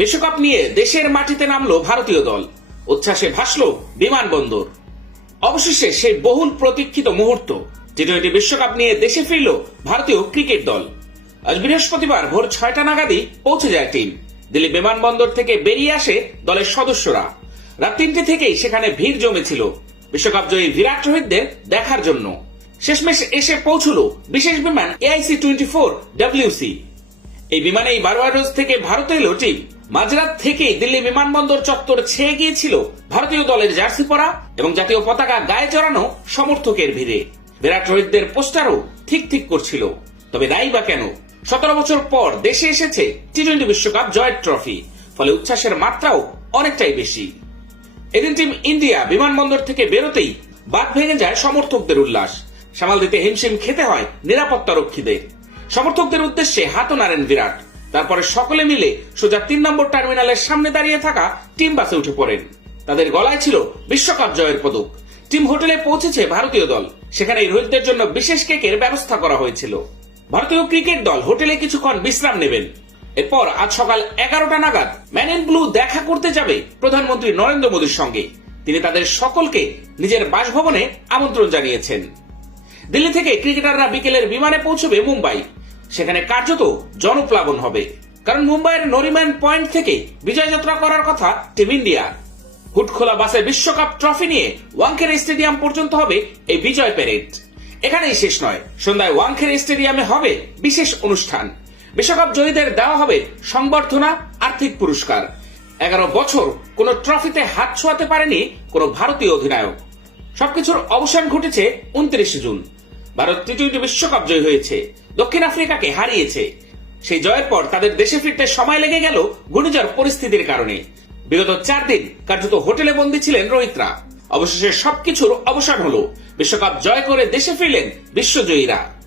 বিশ্বকাপ নিয়ে দেশের মাটিতে নামলো ভারতীয় দল। উচ্ছ্বাসে ভাসল বিমানবন্দর অবশেষে সেই বহুল প্রতীক্ষিত মুহূর্ত টি টোয়েন্টি বিশ্বকাপ নিয়ে দেশে ফিরল ভারতীয় ক্রিকেট দল। আজ বৃহস্পতিবার ভোর ছয়টা নাগাদই পৌঁছে যায় টিম। দিল্লি বিমানবন্দর থেকে বেরিয়ে আসে দলের সদস্যরা। রাত তিনটে থেকেই সেখানে ভিড় জমেছিল। বিশ্বকাপ জয়ী বিরাট রোহিতদের দেখার জন্য। শেষমেশ এসে পৌঁছল বিশেষ বিমান এআইসি টোয়েন্টি ফোর ডাব্লিউসি। এই বিমানেই বারোয়ারোজ থেকে ভারত এলো টিম মাঝরাত থেকেই দিল্লি বিমানবন্দর চত্বর ছেয়ে গিয়েছিল ভারতীয় দলের জার্সি পরা এবং জাতীয় পতাকা গায়ে চড়ানো সমর্থকের ভিড়ে। বিরাট রোহিতদের পোস্টারও ঠিক ঠিক করছিল। তবে দায়ী বা কেন? সতেরো বছর পর দেশে এসেছে টি টোয়েন্টি বিশ্বকাপ জয়ের ট্রফি, ফলে উচ্ছ্বাসের মাত্রাও অনেকটাই বেশি। এদিন টিম ইন্ডিয়া বিমানবন্দর থেকে বেরোতেই বাদ ভেঙে যায় সমর্থকদের উল্লাস। সামাল দিতে হিমশিম খেতে হয় নিরাপত্তা রক্ষীদের সমর্থকদের উদ্দেশ্যে হাতও নাড়েন বিরাট। তারপরে সকলে মিলে সোজা তিন নম্বর টার্মিনালের সামনে দাঁড়িয়ে থাকা টিম বাসে উঠে পড়েন। তাদের গলায় ছিল বিশ্বকাপ জয়ের পদক। টিম হোটেলে পৌঁছেছে ভারতীয় দল। সেখানে রোহিতদের জন্য বিশেষ কেকের ব্যবস্থা করা হয়েছিল। ভারতীয় ক্রিকেট দল হোটেলে কিছুক্ষণ বিশ্রাম নেবেন। এরপর আজ সকাল এগারোটা নাগাদ ম্যান ইন ব্লু দেখা করতে যাবে প্রধানমন্ত্রী নরেন্দ্র মোদীর সঙ্গে। তিনি তাদের সকলকে নিজের বাসভবনে আমন্ত্রণ জানিয়েছেন। দিল্লি থেকে ক্রিকেটাররা বিকেলের বিমানে পৌঁছবে মুম্বাই। সেখানে কার্যত জনপ্লাবন হবে। কারণ মুম্বাইয়ের নরিম্যান পয়েন্ট থেকে বিজয় যাত্রা করার কথা টিম ইন্ডিয়া। হুটখোলা বাসে বিশ্বকাপ ট্রফি নিয়ে ওয়াংখেড়ে স্টেডিয়াম পর্যন্ত হবে এই বিজয় প্যারেড। এখানেই শেষ নয়, সন্ধ্যায় ওয়াংখেড়ে স্টেডিয়ামে হবে বিশেষ অনুষ্ঠান। বিশ্বকাপ জয়ীদের দেওয়া হবে সংবর্ধনা, আর্থিক পুরস্কার। এগারো বছর কোন ট্রফিতে হাত ছোঁয়াতে পারেনি কোন ভারতীয় অধিনায়ক। সবকিছুর অবসান ঘটেছে উনত্রিশে জুন। ভারত টি টোয়েন্টি বিশ্বকাপ জয় হয়েছে। দক্ষিণ আফ্রিকাকে হারিয়েছে। সেই জয়ের পর তাদের দেশে ফিরতে সময় লেগে গেল ঘূর্ণিঝড় পরিস্থিতির কারণে। বিগত চার দিন কার্যত হোটেলে বন্দী ছিলেন রোহিতরা। অবশেষে সবকিছুর অবসান হলো। বিশ্বকাপ জয় করে দেশে ফিরলেন বিশ্বজয়ীরা।